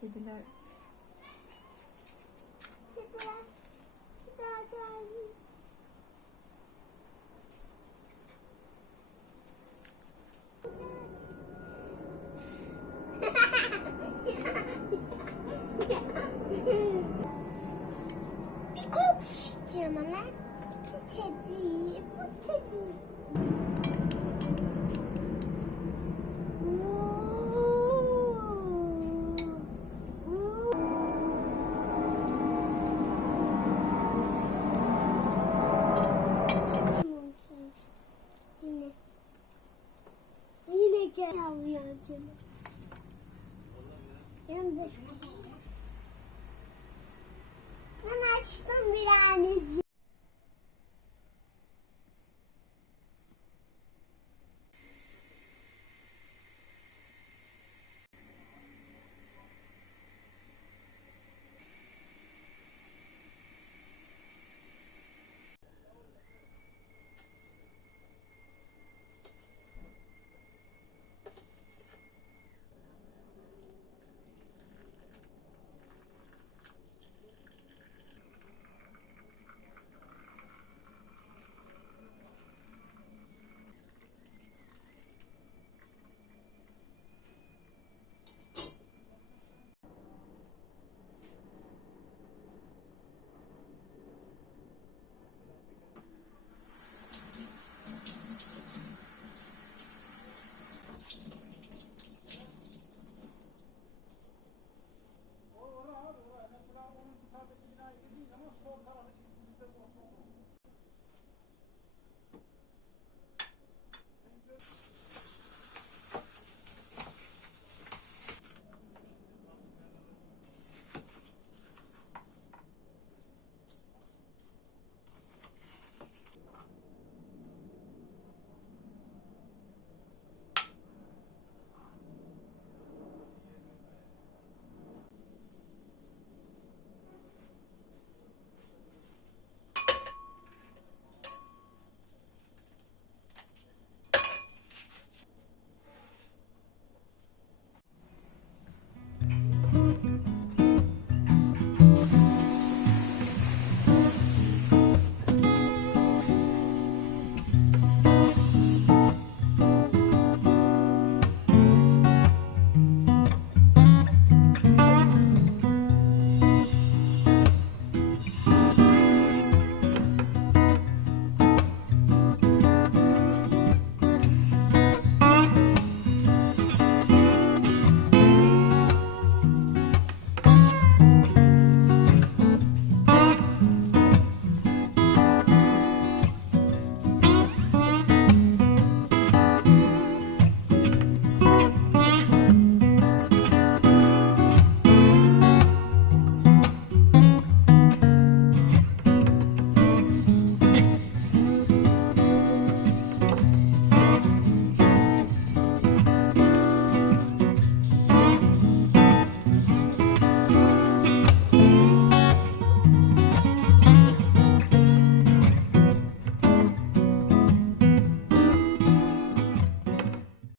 Did? Yandı. Ben açtım bir anneciğim.